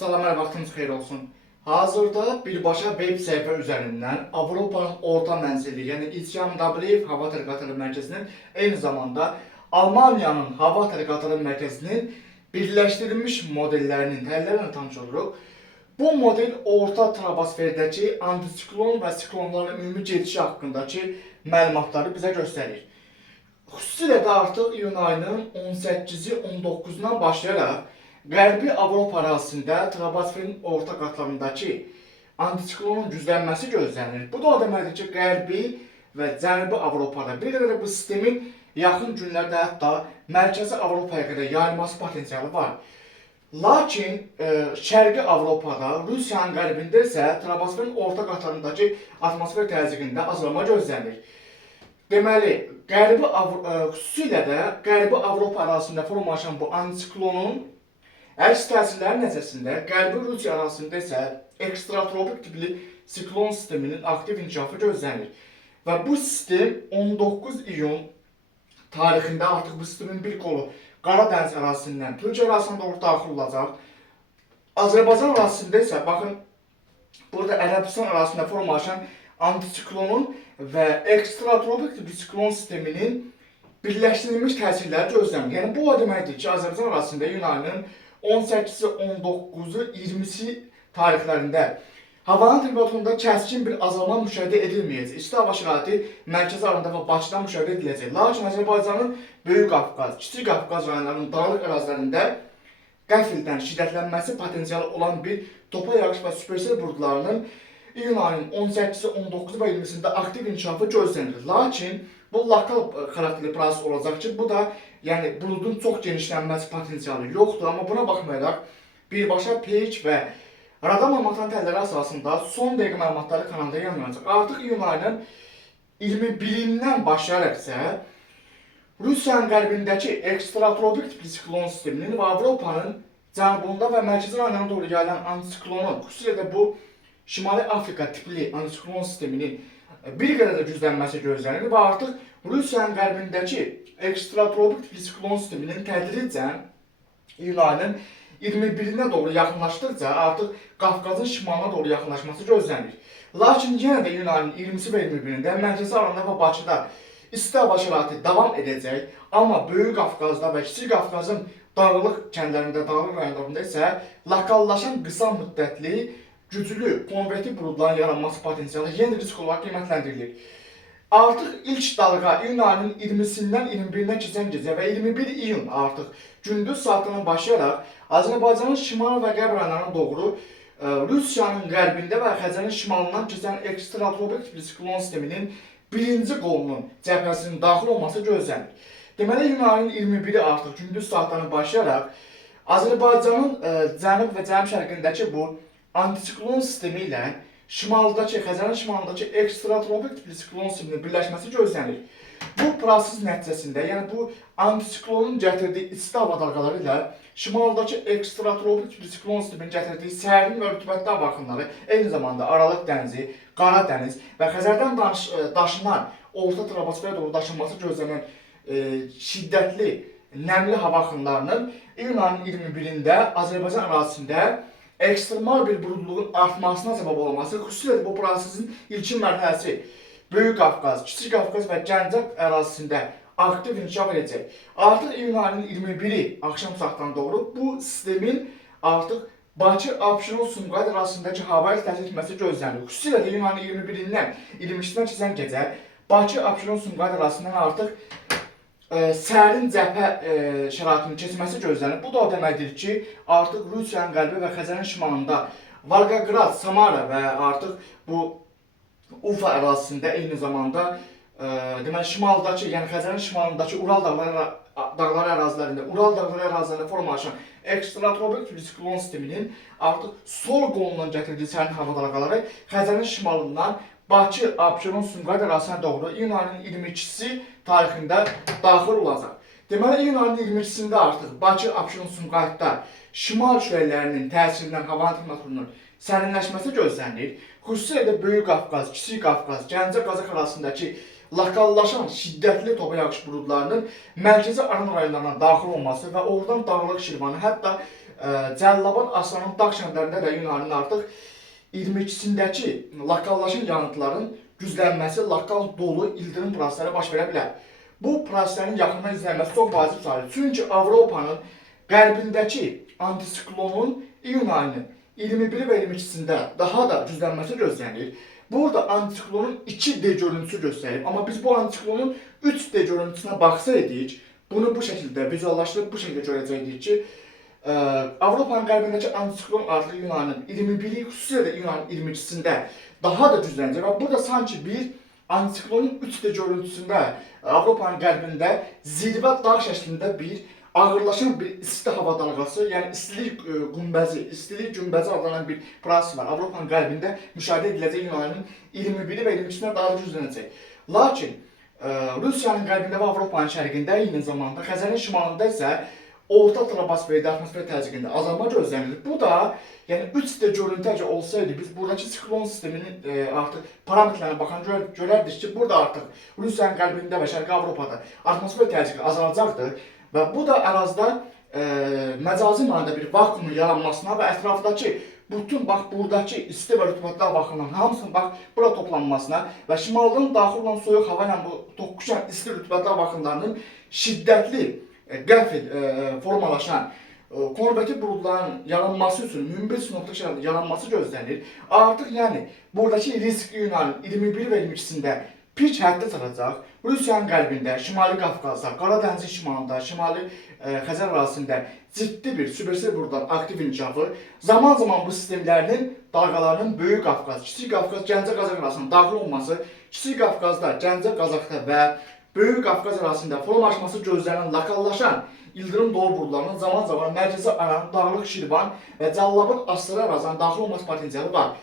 Salam, vaxtınız xeyir olsun. Hazırda birbaşa web səhifə üzərindən Avropanın orta mənzilli, yəni İCMW hava təriqatları mərkəzinin eyni zamanda Almaniyanın hava təriqatları mərkəzinin birləşdirilmiş modellərinin təhlillərini tanış oluruq. Bu model orta troposferdəki antisiklon və siklonların ümumi gedişi haqqındakı məlumatları bizə göstərir. Xüsusilə də artıq iyun ayının 18-i 19-dan başlayaraq Qərbi Avropa ərazisində troposferin orta qatlarındakı antisiklonun güclənməsi gözlənilir. Bu da o deməkdir ki, Qərbi və Cənubi Avropada bir qədər bu sistemin yaxın günlərdə hətta Mərkəzi Avropaya qədər yayılması potensialı var. Lakin Şərqi Avropada, Rusiyanın qərbində isə troposferin orta qatlarındakı atmosfer təzyiqində azalma gözlənilir. Deməli, xüsusilə də Qərbi Avropa ərazisində formalaşan bu antisiklonun əks təsirləri nəticəsində Qərbi Rusiya ərazisində isə ekstratropik tipli siklon sisteminin aktiv inkişafı gözlənilir. Və bu sistem 19 iyun tarixində artıq bu sistemin bir qolu Qara Dəniz ərazisindən Türkiyə ərazisinə doğru daxil olacaq. Azərbaycan ərazisində isə baxın, burada Ərəbistan ərazisində formalaşan antisiklonun və ekstratropik tipli siklon sisteminin birləşdirilmiş təsirləri gözlənilir. Yəni bu o deməkdir ki, Azərbaycan ərazisində iyun ayının 18-i, 19-u, 20-si tarixlərində havanın temperaturunda kəskin bir azalma müşahidə edilməyəcək. İsti hava şəraiti mərkəzi arasında və Bakıda müşahidə ediləcək. Lakin Azərbaycanın Böyük Qafqaz, Kiçik Qafqaz rayonlarının dağlıq ərazilərində qəfildən şiddətlənməsi potensialı olan bir topa yağış və supersel buludlarının iyun ayının 18-i, 19-u və 20-sində aktiv inkişafı gözlənilir. Lakin bu lokal xarakterli proses olacaq ki, bu da yəni buludun çox genişlənməsi potensialı yoxdur. Amma buna baxmayaraq birbaşa peyk və radar məlumatlarının təhlilləri əsasında son dəqiqə məlumatları kanalda yayınlanacaq. Artıq iyun ayının 21-dən başlayaraq isə Rusiyanın qərbindəki ekstratropik tipli siklon sisteminin və Avropanın cənubunda və mərkəzi rayonlarına doğru yayılan antisiklonun, xüsusilə də bu Şimali Afrika tipli antisiklon sisteminin bir qədər də güclənməsi gözlənilir və artıq Rusiyanın qərbindəki ekstratropik tipli siklon sisteminin tədricən iyun ayının 21-nə doğru yaxınlaşdıqca artıq Qafqazın şimalına doğru yaxınlaşması gözlənilir. Lakin yenə də iyun ayının 20-si və 21-də mərkəzi rayonlar və Bakıda isti hava şəraiti davam edəcək, amma Böyük Qafqazda və Kiçik Qafqazın dağlıq kəndlərində, dağlıq rayonlarında isə lokallaşan qısa müddətli güclü konvektiv buludların yaranması potensialı yenə risk olaraq qiymətləndirilir. Artıq ilk dalğa iyun ayının 20-sindən 21-nə keçən gecə və 21 iyun artıq gündüz saatından başlayaraq Azərbaycanın şimal və qərb rayonlarına doğru Rusiyanın qərbində və Xəzərin şimalından keçən ekstratropik tipli siklon sisteminin birinci qolunun cəbhəsinin daxil olması gözlənilir. Deməli, iyun ayının 21-i artıq gündüz saatlarından başlayaraq Azərbaycanın cənub və cənub şərqindəki bu antisiklon sistemi ilə şimaldakı, Xəzərin şimalındakı ekstratropik tipli siklon sisteminin birləşməsi gözlənilir. Bu proses nəticəsində, yəni bu antisiklonun gətirdiyi isti hava dalğaları ilə şimaldakı ekstratropik tipli siklon sisteminin gətirdiyi sərin və rütubətli hava axınları, eyni zamanda Aralıq dənizi, Qara dəniz və Xəzərdən daşınan orta troposferə doğru daşınması gözlənilən şiddətli, nəmli hava axınlarının iyun ayının 21-də Azərbaycan ərazisində ekstremal bir buludluğun artmasına səbəb olması, xüsusilə bu prosesin ilkin mərhələsi Böyük Qafqaz, Kiçik Qafqaz və Gəncə ərazisində aktiv inkişaf edəcək. Artıq iyun ayının 21-i axşam saatlarına doğru bu sistemin artıq Bakı, Abşeron, Sumqayıt arasındakı havaya təsir etməsi gözlənilir. Xüsusilə də iyun ayının 21-dən 22-dən keçən gecə Bakı, Abşeron, Sumqayıt arasından artıq sərin cəbhə şəraitinin keçməsi gözlənir. Bu da o deməkdir ki, artıq Rusiyanın qərbi və Xəzərin şimalında Volqograd, Samara və artıq bu Ufa ərazisində eyni zamanda deməli şimaldakı, yəni Xəzərin şimalındakı Ural dağları ərazilərində, Ural dağları ərazilərində formalaşan ekstratropik tipli siklon sisteminin artıq sol qolundan gətirdiyi sərin hava dalğaları Xəzərin şimalından Bakı, Abşeron, Sumqayıt ərazisinə doğru iyun ayının 22-si tarixində daxil olacaq. Deməli, iyun ayının 22-sində artıq Bakı, Abşeron, Sumqayıtda şimal küləklərinin təsirindən havanın temperaturunun sərinləşməsi gözlənilir. Xüsusilə də Böyük Qafqaz, Kiçik Qafqaz, Gəncə, Qazax arasındakı lokallaşan şiddətli topa yağış buludlarının mərkəzi Aran rayonlarına daxil olması və oradan Dağlıq Şirvanı, hətta Cəlilabad, Aslanın dağ kəndlərində də iyun artıq 22-sindəki lokallaşan yağıntıların güclənməsi, lokal dolu ildırım prosesləri baş verə bilər. Bu proseslərin yaxından izlənməsi çox vacib sayılır. Çünki Avropanın qərbindəki antisiklonun iyun ayının 21 və 22-sində daha da güclənməsi gözlənilir. Burada antisiklonun 2D görüntüsü göstərir. Amma biz bu antisiklonun 3D görüntüsünə baxsaydik, bunu bu şəkildə vizuallaşdırıb bu şəkildə görəcəkdik ki, Avropanın qərbindəki antisiklon artıq iyun ayının 21-i, xüsusilə də iyun ayının 22-sində daha da güclənəcək və burada sanki bir antisiklonun 3D görüntüsündə Avropanın qərbində zirvə dağ şəklində bir ağırlaşan bir isti hava dalğası, yəni istilik günbəzi adlanan bir proses var. Avropanın qərbində müşahidə ediləcək iyun ayının 21-i və 22-sində daha da güclənəcək. Lakin Rusiyanın qərbində və Avropanın şərqində eyni zamanda Xəzərin şimalında isə orta troposferdə atmosfer təzyiqində azalma gözlənilir. Bu da, yəni 3D görüntü olsaydı, biz buradakı siklon sisteminin artıq parametrlərinə baxan görərdik ki, burada artıq Rusiyanın qərbində və Şərqi Avropada atmosfer təzyiqi azalacaqdır və bu da ərazidə məcazi mənada bir vakuumun yaranmasına və ətrafdakı bütün buradakı isti və rütubətli hava axınlarının hamısının bura toplanmasına və şimaldan daxil olan soyuq hava ilə bu toqquşan isti rütubətli hava axınlarının şiddətli qəfil formalaşan konvektiv buludların yaranması üçün münbir sinoptik şəraitdə yaranması gözlənilir. Artıq yəni buradakı risk iyun ayının 21 və 22-sində pik həddə çatacaq. Rusiyanın qərbində, Şimali Qafqazda, Qara dənizin şimalında, Şimali Xəzər ərazisində ciddi bir submersiv buludların aktiv inkişafı, zaman-zaman bu sistemlərinin dalğalarının Böyük Qafqaz, Kiçik Qafqaz, Gəncə Qazax arasında daxil olması, Kiçik Qafqazda, Gəncə Qazaxda və Böyük Qafqaz ərazisində formalaşması gözlənilən lokallaşan ildırım dolu buludlarının zaman-zaman Mərkəzi Aran, Dağlıq Şirvan və Cəlilabad Astara ərazisində daxil olması potensialı var.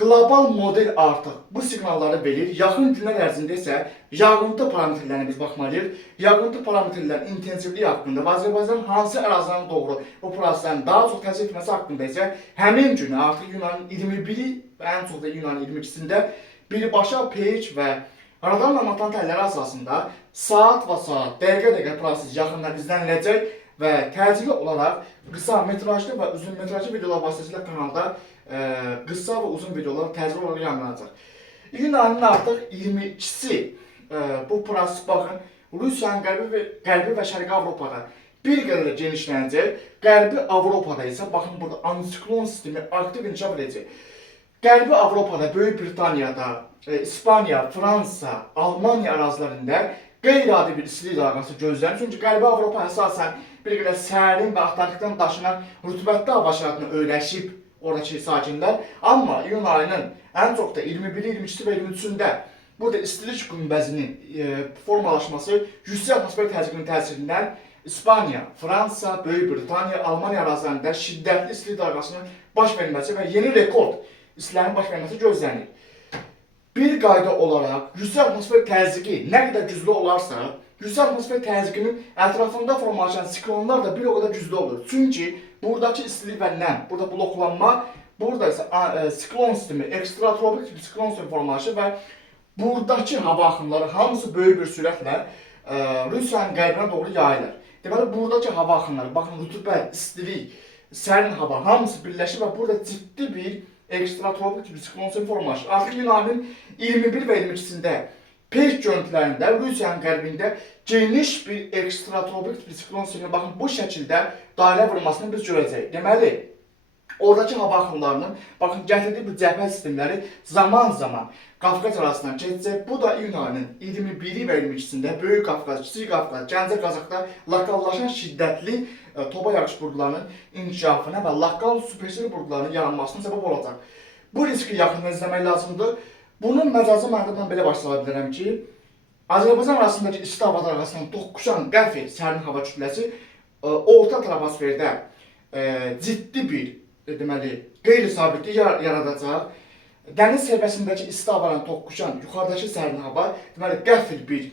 Qlobal model artıq bu siqnalları verir. Yaxın günlər ərzində isə yağıntı parametrlərinə biz baxmalıyıq. Yağıntı parametrlərinin intensivliyi haqqında və Azərbaycanın hansı ərazilərə doğru bu proseslərin daha çox təsir etməsi haqqında isə həmin gün artıq iyun ayının 21-i və ən çox da iyun ayının 22-sində birbaşa pH və radar məlumatların təlləri əsasında saat və saat, dəqiqə proses yaxından izləniləcək və təcili olaraq qısa metrajlı və uzun metrajlı videolar vasitəsilə kanalda qısa və uzun videolar təcili olaraq yayınlanacaq. İyun ayının artıq 22-si bu proses baxın Rusiyanın qərbi və Şərqi Avropada bir qədər genişlənəcək. Qərbi Avropada isə baxın burada antisiklon sistemi aktiv inkişaf edəcək. Qərbi Avropada, Böyük Britaniyada, İspaniya, Fransa, Almaniya ərazilərində qeyri-adi bir istilik dalğası gözlənir. Çünki Qərbi Avropa əsasən bir qədər sərin və Atlantikdən daşınan rütubətli hava şəraitini öyrəşib oradakı sakinlər. Amma iyun ayının ən çox da 21, 22 və 23-ündə burada istilik günbəzinin formalaşması yüksək atmosfer təzyiqinin təsirindən İspaniya, Fransa, Böyük Britaniya, Almaniya ərazilərində şiddətli istilik dalğasının baş verməsi və yeni rekord istilərin baş verməsi gözlənir. Bir qayda olaraq yüksək atmosfer təzyiqi nə qədər güclü olarsa, yüksək atmosfer təzyiqinin ətrafında formalaşan siklonlar da bir o qədər güclü olur. Çünki buradakı istilik və nəm, burada bloklanma, burada isə siklon sistemi, ekstratropik siklon sistemi formalaşır və buradakı hava axınları hamısı böyük bir sürətlə Rusiyanın qərbinə doğru yayılır. Deməli, buradakı hava axınları, baxın, rütubət, istilik, sərin hava hamısı birləşir və burada ciddi bir ekstratropik siklon sistemi formalaşır. Artıq iyun ayının 21 və 22-sində peyk görüntülərində Rusiyanın qərbində geniş bir ekstratropik siklon sistemine baxın bu şəkildə dairə vurmasını biz görəcəyik. Deməli, oradakı hava axınlarının baxın gətirdiyi bu cəbhə sistemləri zaman-zaman Qafqaz arasından keçəcək. Bu da iyun ayının 21-i və 22-sində Böyük Qafqaz, Kiçik Qafqaz, Gəncə Qazaxda lokallaşan şiddətli topa yağış buludlarının inkişafına və lokal supersivik buludlarının yaranmasına səbəb olacaq. Bu riski yaxından izləmək lazımdır. Bunun məcazi mənada belə başlaya bilərəm ki, Azərbaycan arasındakı isti hava dalğasından toqquşan qəfil sərin hava kütləsi orta troposferdə ciddi bir deməli qeyri-sabitlik yaradacaq. Dəniz səviyyəsindəki isti hava ilə toqquşan yuxarıdakı sərin hava deməli qəfil bir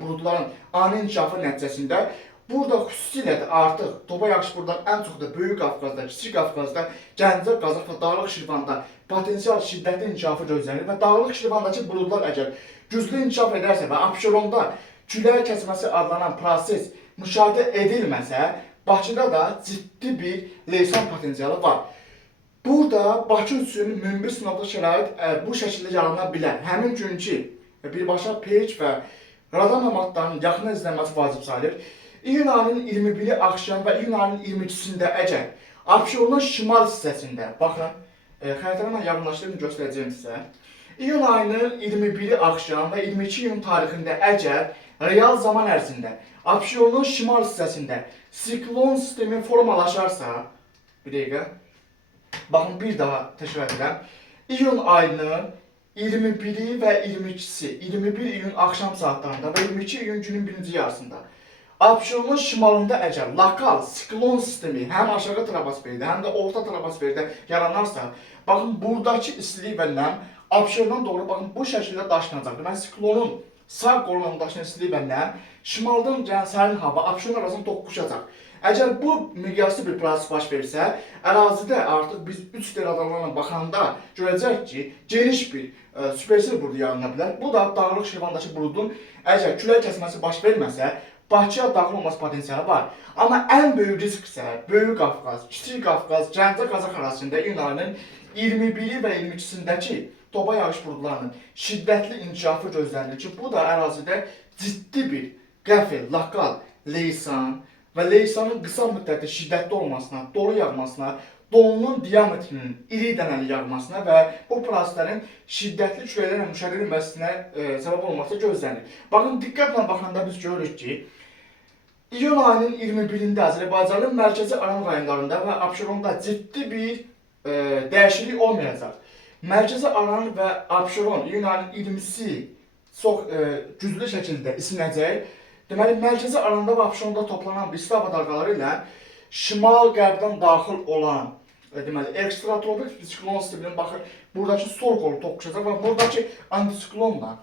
buludların ani inkişafı nəticəsində burada xüsusilə də artıq topa yağış buludların ən çox da Böyük Qafqazda, Kiçik Qafqazda, Gəncə, Qazax və Dağlıq Şirvanda potensial şiddətli inkişafı gözlənir və Dağlıq Şirvandakı buludlar əgər güclü inkişaf edərsə və Abşeronda külək kəsməsi adlanan proses müşahidə edilməsə, Bakıda da ciddi bir leysan potensialı var. Burada Bakı üçün münbir sınavda şərait bu şəkildə yarana bilər. Həmin günkü birbaşa page və radar məlumatlarının yaxından izlənməsi vacib sayılır. İyun ayının 21-i axşam və iyun ayının 22-sində əgər Abşeronun şimal hissəsində, baxın, xəritələrlə yaxınlaşdırıb göstərəcəyim sizə. İyun ayının 21-i axşam və 22 iyun tarixində əgər real zaman ərzində Abşeronun şimal hissəsində siklon sistemi formalaşarsa, bir dəqiqə, baxın bir daha təkrar edirəm. İyun ayının 21-i və 22-si, 21 iyun axşam saatlarında və 22 iyun günün birinci yarısında Abşeronun şimalında əgər lokal siklon sistemi həm aşağı troposferdə, həm də orta troposferdə yaranarsa, baxın buradakı istilik və nəm Abşerondan doğru baxın bu şəkildə daşınacaq. Deməli siklonun sağ qolundan daşınan istilik və nəm şimaldan gələn sərin hava Abşeron arasında toqquşacaq. Əgər bu miqyaslı bir proses baş verirsə, ərazidə artıq biz 3D radarlarla baxanda görəcək ki, geniş bir supersel bulud yarana bilər. Bu da Dağlıq Şirvandakı buludun əgər külək kəsməsi baş verməsə, Bakıya daxil olması potensialı var. Amma ən böyük risk isə Böyük Qafqaz, Kiçik Qafqaz, Gəncə Qazax arasında iyun ayının 21-i və 22-sindəki topa yağış buludlarının şiddətli inkişafı gözlənilir ki, bu da ərazidə ciddi bir qəfil, lokal leysan və leysanın qısa müddətli şiddətli olmasına, dolu yağmasına, dolunun diametrinin iri dənəli yağmasına və bu proseslərin şiddətli küləklərlə müşahidə edilməsinə səbəb olması gözlənilir. Baxın, diqqətlə baxanda biz görürük ki, iyun ayının 21-də Azərbaycanın mərkəzi Aran rayonlarında və Abşeronda ciddi bir dəyişiklik olmayacaq. Mərkəzi Aran və Abşeron iyun ayının 20-si çox güclü şəkildə isinəcək. Deməli, mərkəzi Aranda və Abşeronda toplanan isti hava dalğaları ilə şimal-qərbdən daxil olan deməli, ekstratropik siklon sisteminin baxın, buradakı sol qolu toqquşacaq və buradakı antisiklonla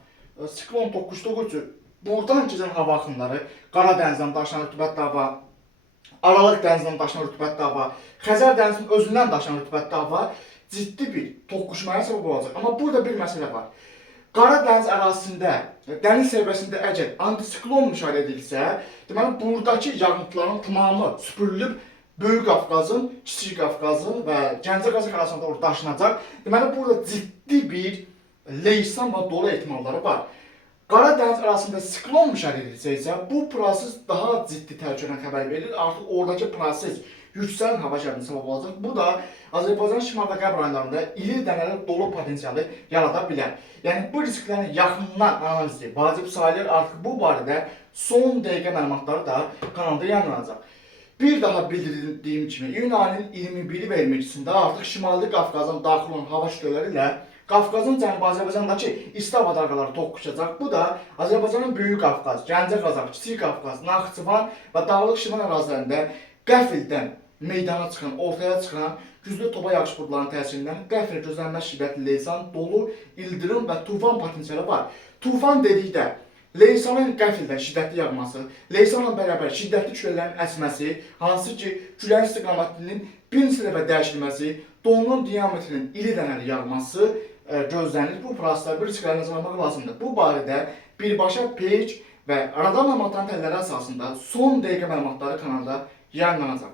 siklon toqquşduğu üçün buradan keçən hava axınları Qara dənizdən daşınan rütubətli hava, Aralıq dənizindən daşınan rütubətli hava, Xəzər dənizinin özündən daşınan rütubətli hava ciddi bir toqquşmaya səbəb olacaq. Amma burada bir məsələ var. Qara dəniz ərazisində, dəniz səviyyəsində əgər antisiklon müşahidə edilsə, deməli, buradakı yağıntıların tamamı süpürülüb Böyük Qafqazın, Kiçik Qafqazın və Gəncə Qazax arasında doğru daşınacaq. Deməli, burada ciddi bir leysan və dolu ehtimalları var. Qara dəniz arasında siklon müşahidə edilsə isə, bu proses daha ciddi təhlükədən xəbər verir. Artıq oradakı proses yüksələn hava şəraitinin səbəb olacaq. Bu da Azərbaycan şimal və qərb rayonlarında iri dənəli dolu potensialı yarada bilər. Yəni bu risklərin yaxından analizi vacib sayılır. Artıq bu barədə son dəqiqə məlumatları da kanalda yayınlanacaq. Bir daha bildirdiyim kimi, iyun ayının 21-i və 22-sində artıq Şimali Qafqazdan daxil olan hava kütlələri ilə Qafqazın Cənubi Azərbaycandakı isti hava dalğaları toqquşacaq. Bu da Azərbaycanın Böyük Qafqaz, Gəncə Qazax, Kiçik Qafqaz, Naxçıvan və Dağlıq Şirvan ərazilərində qəfildən meydana çıxan, ortaya çıxan güclü topa yağış buludlarının təsirindən qəfil gözlənilməz şiddətli leysan, dolu, ildırım və tufan potensialı var. Tufan dedikdə leysanın qəfildən şiddətli yağması, leysanla bərabər şiddətli küləklərin əsməsi, hansı ki, küləyin istiqamətinin bir neçə dəfə dəyişilməsi, dolunun diametrinin iri dənəli yağması gözlənilir. Bu proseslər bir riskləri nəzərə almaq lazımdır. Bu barədə birbaşa page və radar məlumatlarının təlləri əsasında son dəqiqə məlumatları kanalda yayınlanacaq.